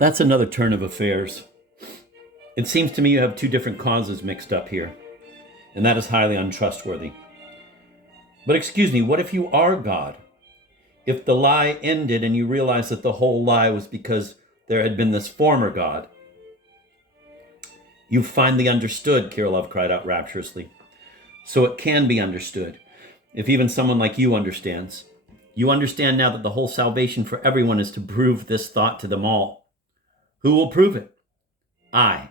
That's another turn of affairs. It seems to me you have two different causes mixed up here, and that is highly untrustworthy. But excuse me, what if you are God? If the lie ended and you realized that the whole lie was because there had been this former God? You finally understood, Kirilov cried out rapturously. So it can be understood, if even someone like you understands. You understand now that the whole salvation for everyone is to prove this thought to them all. Who will prove it? I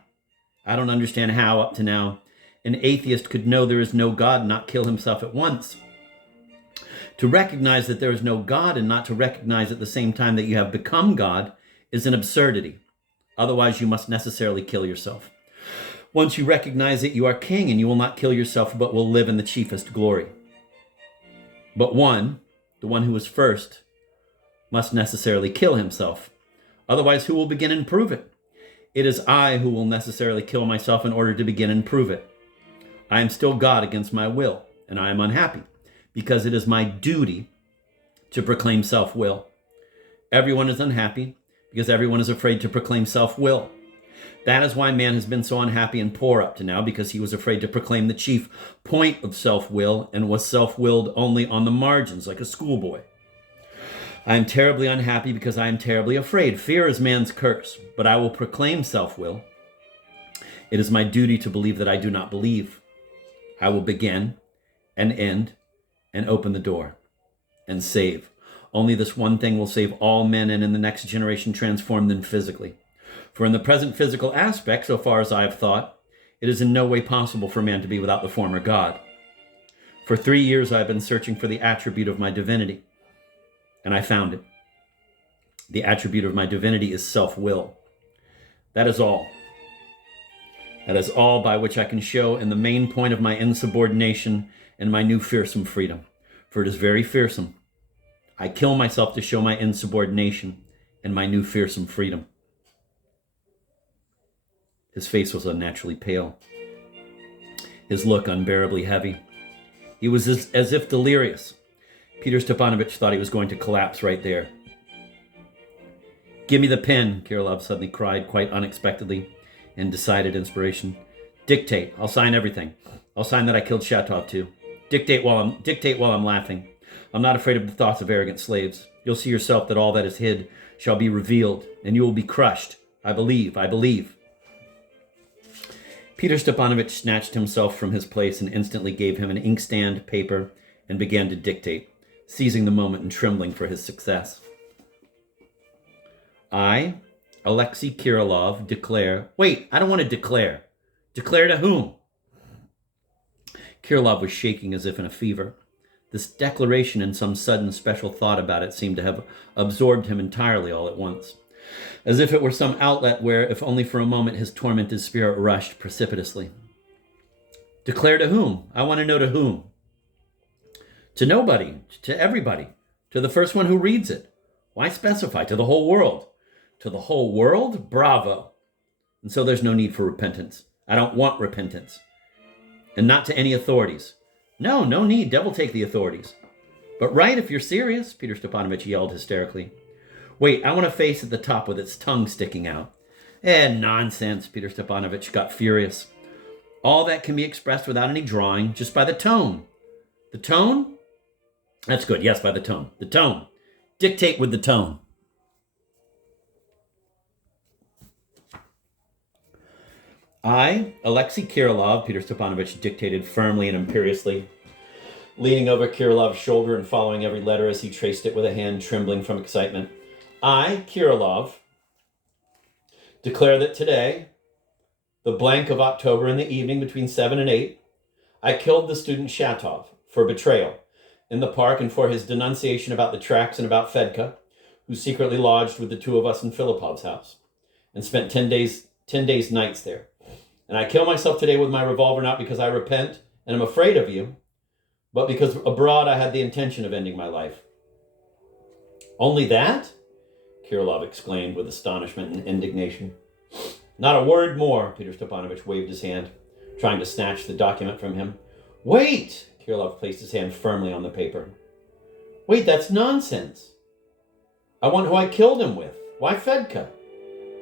don't understand how, up to now, an atheist could know there is no God and not kill himself at once. To recognize that there is no God and not to recognize at the same time that you have become God is an absurdity. Otherwise, you must necessarily kill yourself. Once you recognize that you are king and you will not kill yourself but will live in the chiefest glory. But the one who is first, must necessarily kill himself. Otherwise, who will begin and prove it? It is I who will necessarily kill myself in order to begin and prove it. I am still God against my will, and I am unhappy, because it is my duty to proclaim self-will. Everyone is unhappy, because everyone is afraid to proclaim self-will. That is why man has been so unhappy and poor up to now, because he was afraid to proclaim the chief point of self-will and was self-willed only on the margins, like a schoolboy. I am terribly unhappy because I am terribly afraid. Fear is man's curse, but I will proclaim self-will. It is my duty to believe that I do not believe. I will begin and end and open the door and save. Only this one thing will save all men and in the next generation transform them physically. For in the present physical aspect, so far as I have thought, it is in no way possible for man to be without the former God. For 3 years I have been searching for the attribute of my divinity, and I found it. The attribute of my divinity is self-will. That is all. That is all by which I can show in the main point of my insubordination and my new fearsome freedom. For it is very fearsome. I kill myself to show my insubordination and my new fearsome freedom. His face was unnaturally pale, his look unbearably heavy. He was as if delirious. Peter Stepanovich thought he was going to collapse right there. Give me the pen, Kirilov suddenly cried, quite unexpectedly, in decided inspiration. Dictate. I'll sign everything. I'll sign that I killed Shatov too. Dictate while I'm laughing. I'm not afraid of the thoughts of arrogant slaves. You'll see yourself that all that is hid shall be revealed, and you will be crushed. I believe. Peter Stepanovich snatched himself from his place and instantly gave him an inkstand, paper, and began to dictate, seizing the moment and trembling for his success. I, Alexei Kirilov, declare... Wait, I don't want to declare. Declare to whom? Kirilov was shaking as if in a fever. This declaration and some sudden special thought about it seemed to have absorbed him entirely all at once, as if it were some outlet where, if only for a moment, his tormented spirit rushed precipitously. Declare to whom? I want to know to whom. To nobody, to everybody, to the first one who reads it. Why specify? To the whole world. To the whole world? Bravo. And so there's no need for repentance. I don't want repentance. And not to any authorities. No need. Devil take the authorities. But write if you're serious, Peter Stepanovich yelled hysterically. Wait, I want a face at the top with its tongue sticking out. Nonsense, Peter Stepanovich got furious. All that can be expressed without any drawing, just by the tone. The tone? That's good, yes, by the tone. The tone. Dictate with the tone. I, Alexei Kirilov, Peter Stepanovich dictated firmly and imperiously, leaning over Kirilov's shoulder and following every letter as he traced it with a hand trembling from excitement. I, Kirilov, declare that today, the blank of October in the evening between 7 and 8, I killed the student Shatov for betrayal in the park and for his denunciation about the tracks and about Fedka, who secretly lodged with the two of us in Filipov's house and spent 10 days nights there. And I kill myself today with my revolver, not because I repent and am afraid of you, but because abroad I had the intention of ending my life. Only that? Kirilov exclaimed with astonishment and indignation. Not a word more, Peter Stepanovich waved his hand, trying to snatch the document from him. Wait! Kirilov placed his hand firmly on the paper. Wait, that's nonsense. I want who I killed him with. Why Fedka?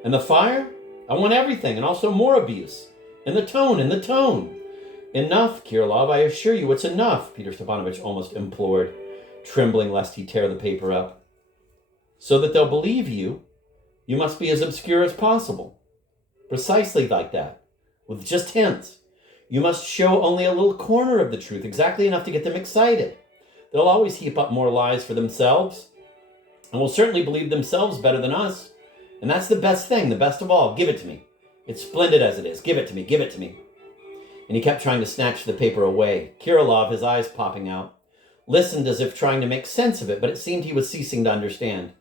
And the fire? I want everything, and also more abuse. And the tone. Enough, Kirilov, I assure you it's enough, Peter Stepanovich almost implored, trembling lest he tear the paper up. So that they'll believe you, you must be as obscure as possible. Precisely like that, with just hints. You must show only a little corner of the truth, exactly enough to get them excited. They'll always heap up more lies for themselves, and will certainly believe themselves better than us. And that's the best thing, the best of all. Give it to me. It's splendid as it is. Give it to me. And he kept trying to snatch the paper away. Kirilov, his eyes popping out, listened as if trying to make sense of it, but it seemed he was ceasing to understand.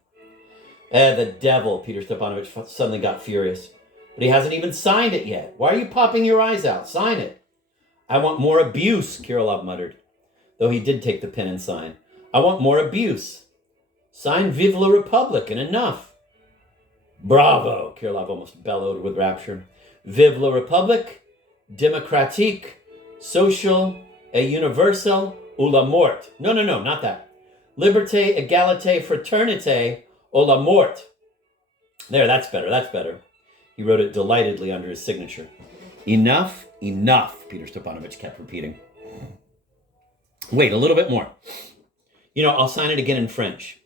The devil, Peter Stepanovich suddenly got furious. But he hasn't even signed it yet. Why are you popping your eyes out? Sign it. I want more abuse, Kirilov muttered, though he did take the pen and sign. I want more abuse. Sign Vive la Republique and enough. Bravo, Kirilov almost bellowed with rapture. Vive la Republique, démocratique, social et universel ou la mort. No, not that. Liberté, égalité, fraternité ou la mort. There, that's better. He wrote it delightedly under his signature. Enough, Peter Stepanovich kept repeating. Wait, a little bit more. I'll sign it again in French.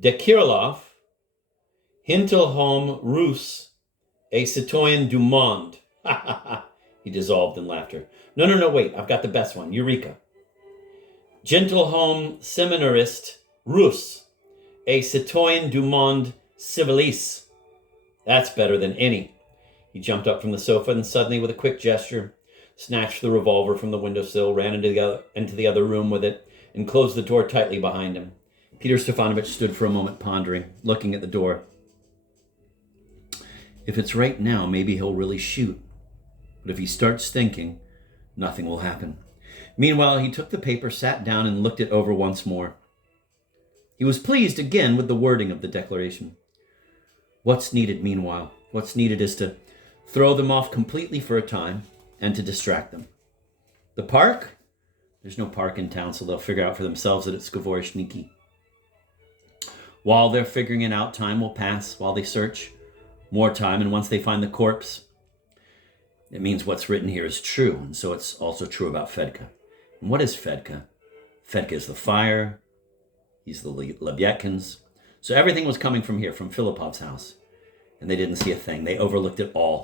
De Kirilov, Hintelholm Russe, et citoyen du monde. He dissolved in laughter. No, wait, I've got the best one. Eureka. Gentilhomme seminariste Russe, et citoyen du monde civilis. That's better than any. He jumped up from the sofa and suddenly, with a quick gesture, snatched the revolver from the windowsill, ran into the other room with it, and closed the door tightly behind him. Peter Stepanovich stood for a moment pondering, looking at the door. If it's right now, maybe he'll really shoot. But if he starts thinking, nothing will happen. Meanwhile, he took the paper, sat down, and looked it over once more. He was pleased again with the wording of the declaration. What's needed, meanwhile? What's needed is to throw them off completely for a time and to distract them. The park? There's no park in town, so they'll figure out for themselves that it's Skvoreshniki. While they're figuring it out, time will pass while they search. More time, and once they find the corpse, it means what's written here is true, and so it's also true about Fedka. And what is Fedka? Fedka is the fire. He's the Lebyatkins. So everything was coming from here, from Filipov's house. And they didn't see a thing. They overlooked it all.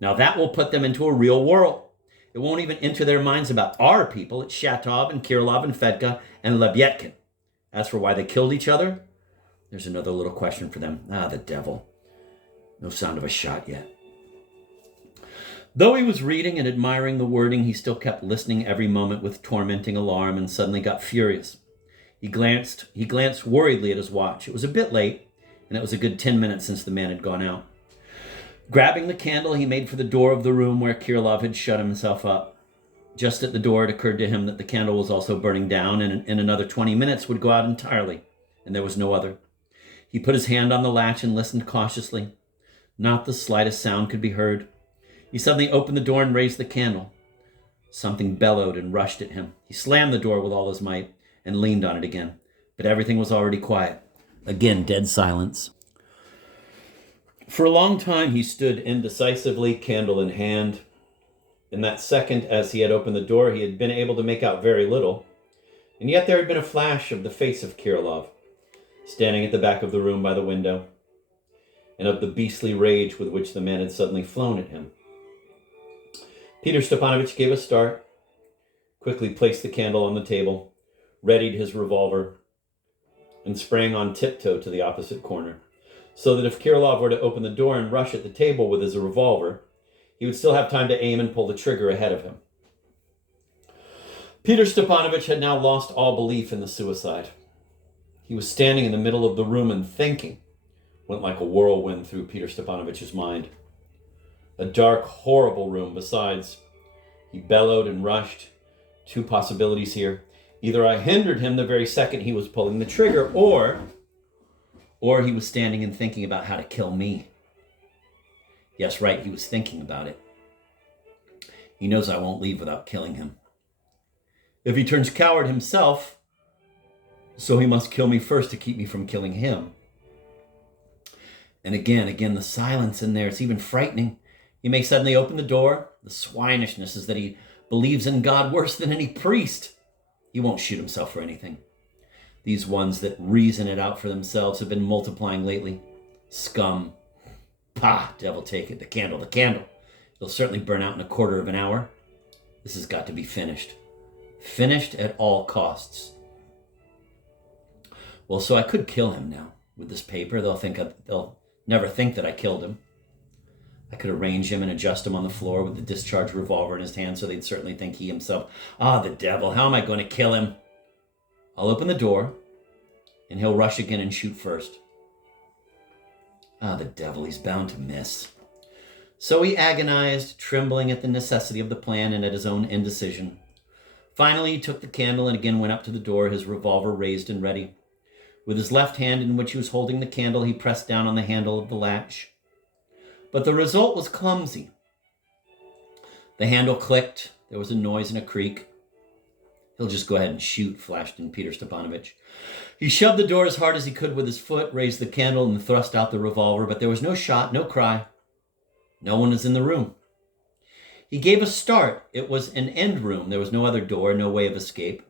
Now that will put them into a real world. It won't even enter their minds about our people. It's Shatov and Kirilov and Fedka and Lebyatkin. As for why they killed each other, there's another little question for them. The devil. No sound of a shot yet. Though he was reading and admiring the wording, he still kept listening every moment with tormenting alarm and suddenly got furious. He glanced worriedly at his watch. It was a bit late, and it was a good 10 minutes since the man had gone out. Grabbing the candle, he made for the door of the room where Kirilov had shut himself up. Just at the door, it occurred to him that the candle was also burning down, and in another 20 minutes would go out entirely, and there was no other. He put his hand on the latch and listened cautiously. Not the slightest sound could be heard. He suddenly opened the door and raised the candle. Something bellowed and rushed at him. He slammed the door with all his might and leaned on it again. But everything was already quiet. Again, dead silence. For a long time, he stood indecisively, candle in hand. In that second, as he had opened the door, he had been able to make out very little. And yet there had been a flash of the face of Kirilov, standing at the back of the room by the window, and of the beastly rage with which the man had suddenly flown at him. Peter Stepanovich gave a start, quickly placed the candle on the table, readied his revolver, and sprang on tiptoe to the opposite corner, so that if Kirilov were to open the door and rush at the table with his revolver, he would still have time to aim and pull the trigger ahead of him. Peter Stepanovich had now lost all belief in the suicide. He was standing in the middle of the room and thinking went like a whirlwind through Peter Stepanovich's mind. A dark, horrible room besides. He bellowed and rushed. Two possibilities here. Either I hindered him the very second he was pulling the trigger, or he was standing and thinking about how to kill me. Yes, right, he was thinking about it. He knows I won't leave without killing him. If he turns coward himself, so he must kill me first to keep me from killing him. And again, the silence in there, it's even frightening. He may suddenly open the door. The swinishness is that he believes in God worse than any priest. He won't shoot himself for anything. These ones that reason it out for themselves have been multiplying lately. Scum. Pah, devil take it. The candle. It'll certainly burn out in a quarter of an hour. This has got to be finished. Finished at all costs. Well, so I could kill him now with this paper. They'll never think that I killed him. I could arrange him and adjust him on the floor with the discharged revolver in his hand so they'd certainly think he himself, the devil, how am I going to kill him? I'll open the door and he'll rush again and shoot first. The devil, he's bound to miss. So he agonized, trembling at the necessity of the plan and at his own indecision. Finally, he took the candle and again went up to the door, his revolver raised and ready. With his left hand in which he was holding the candle, he pressed down on the handle of the latch. But the result was clumsy. The handle clicked. There was a noise and a creak. He'll just go ahead and shoot, flashed in Peter Stepanovich. He shoved the door as hard as he could with his foot, raised the candle, and thrust out the revolver, but there was no shot, no cry. No one was in the room. He gave a start. It was an end room. There was no other door, no way of escape.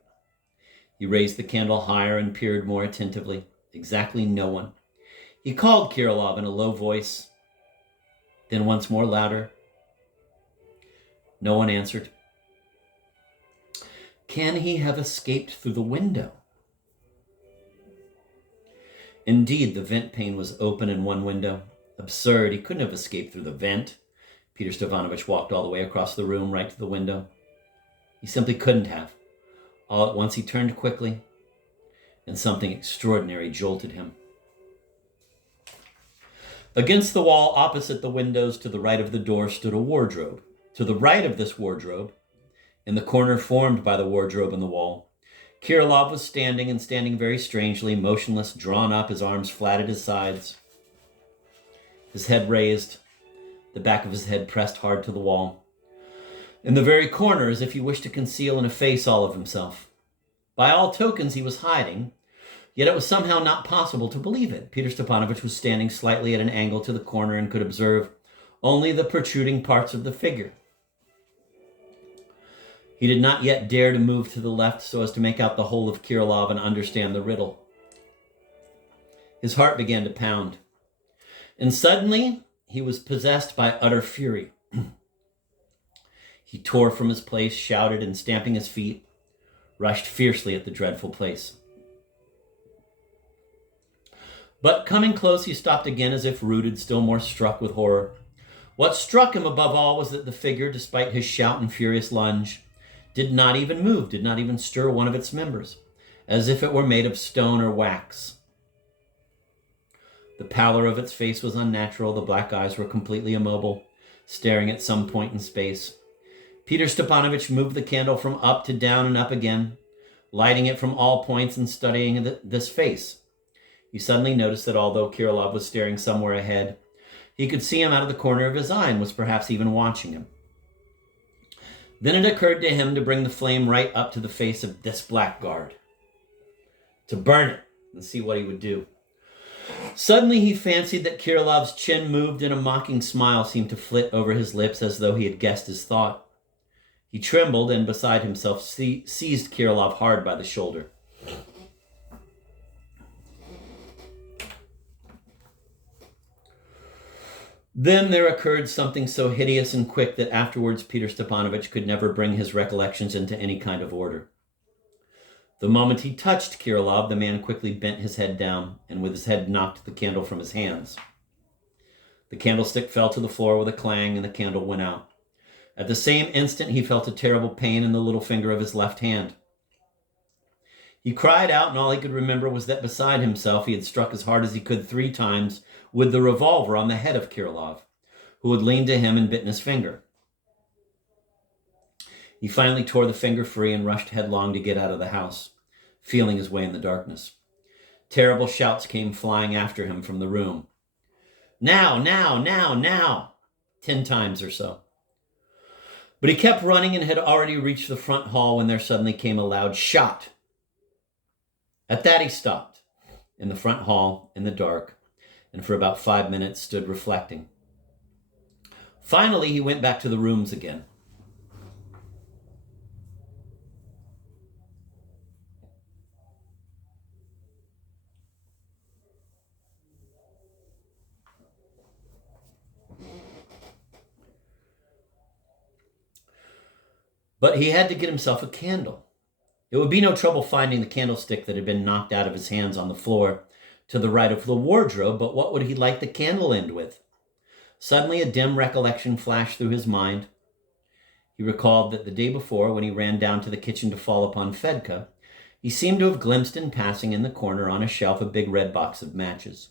He raised the candle higher and peered more attentively. Exactly no one. He called Kirilov in a low voice, then once more louder. No one answered. Can he have escaped through the window? Indeed, the vent pane was open in one window. Absurd. He couldn't have escaped through the vent. Peter Stepanovich walked all the way across the room, right to the window. He simply couldn't have. All at once he turned quickly, and something extraordinary jolted him. Against the wall opposite the windows to the right of the door stood a wardrobe. To the right of this wardrobe, in the corner formed by the wardrobe and the wall, Kirilov was standing, and standing very strangely, motionless, drawn up, his arms flat at his sides, his head raised, the back of his head pressed hard to the wall. In the very corner, as if he wished to conceal and efface all of himself. By all tokens, he was hiding, yet it was somehow not possible to believe it. Peter Stepanovich was standing slightly at an angle to the corner and could observe only the protruding parts of the figure. He did not yet dare to move to the left so as to make out the whole of Kirilov and understand the riddle. His heart began to pound. And suddenly, he was possessed by utter fury. He tore from his place, shouted, and stamping his feet, rushed fiercely at the dreadful place. But coming close, he stopped again as if rooted, still more struck with horror. What struck him above all was that the figure, despite his shout and furious lunge, did not even move, did not even stir one of its members, as if it were made of stone or wax. The pallor of its face was unnatural. The black eyes were completely immobile, staring at some point in space. Peter Stepanovich moved the candle from up to down and up again, lighting it from all points and studying this face. He suddenly noticed that although Kirilov was staring somewhere ahead, he could see him out of the corner of his eye and was perhaps even watching him. Then it occurred to him to bring the flame right up to the face of this blackguard, to burn it and see what he would do. Suddenly he fancied that Kirilov's chin moved and a mocking smile seemed to flit over his lips as though he had guessed his thought. He trembled and, beside himself, seized Kirilov hard by the shoulder. Then there occurred something so hideous and quick that afterwards Peter Stepanovich could never bring his recollections into any kind of order. The moment he touched Kirilov, the man quickly bent his head down and with his head knocked the candle from his hands. The candlestick fell to the floor with a clang and the candle went out. At the same instant, he felt a terrible pain in the little finger of his left hand. He cried out, and all he could remember was that beside himself he had struck as hard as he could 3 times with the revolver on the head of Kirilov, who had leaned to him and bitten his finger. He finally tore the finger free and rushed headlong to get out of the house, feeling his way in the darkness. Terrible shouts came flying after him from the room. Now, now, now, now, 10 times or so. But he kept running and had already reached the front hall when there suddenly came a loud shot. At that he stopped, in the front hall, in the dark, and for about 5 minutes stood reflecting. Finally, he went back to the rooms again. But he had to get himself a candle. It would be no trouble finding the candlestick that had been knocked out of his hands on the floor to the right of the wardrobe, but what would he light the candle end with? Suddenly, a dim recollection flashed through his mind. He recalled that the day before, when he ran down to the kitchen to fall upon Fedka, he seemed to have glimpsed in passing in the corner on a shelf a big red box of matches.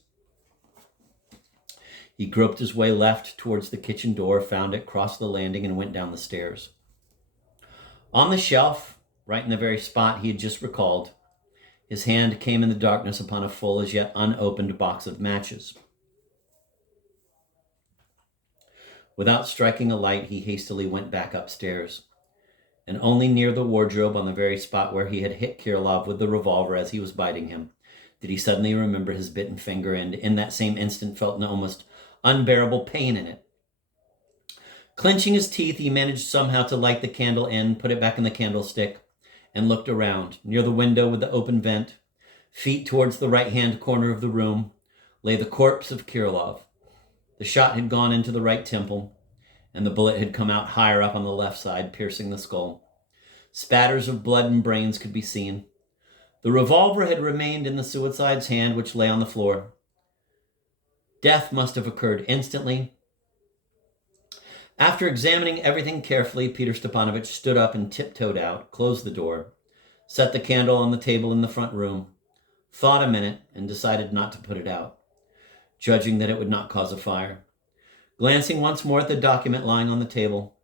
He groped his way left towards the kitchen door, found it, crossed the landing, and went down the stairs. On the shelf, right in the very spot he had just recalled, his hand came in the darkness upon a full, as yet unopened box of matches. Without striking a light, he hastily went back upstairs, and only near the wardrobe, on the very spot where he had hit Kirilov with the revolver as he was biting him, did he suddenly remember his bitten finger, and in that same instant felt an almost unbearable pain in it. Clenching his teeth, he managed somehow to light the candle end, put it back in the candlestick, and looked around. Near the window with the open vent, feet towards the right-hand corner of the room, lay the corpse of Kirilov. The shot had gone into the right temple, and the bullet had come out higher up on the left side, piercing the skull. Spatters of blood and brains could be seen. The revolver had remained in the suicide's hand, which lay on the floor. Death must have occurred instantly. After examining everything carefully, Peter Stepanovich stood up and tiptoed out, closed the door, set the candle on the table in the front room, thought a minute, and decided not to put it out, judging that it would not cause a fire. Glancing once more at the document lying on the table,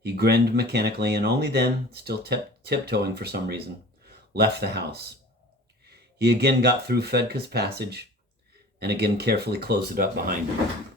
he grinned mechanically, and only then, still tiptoeing for some reason, left the house. He again got through Fedka's passage and again carefully closed it up behind him.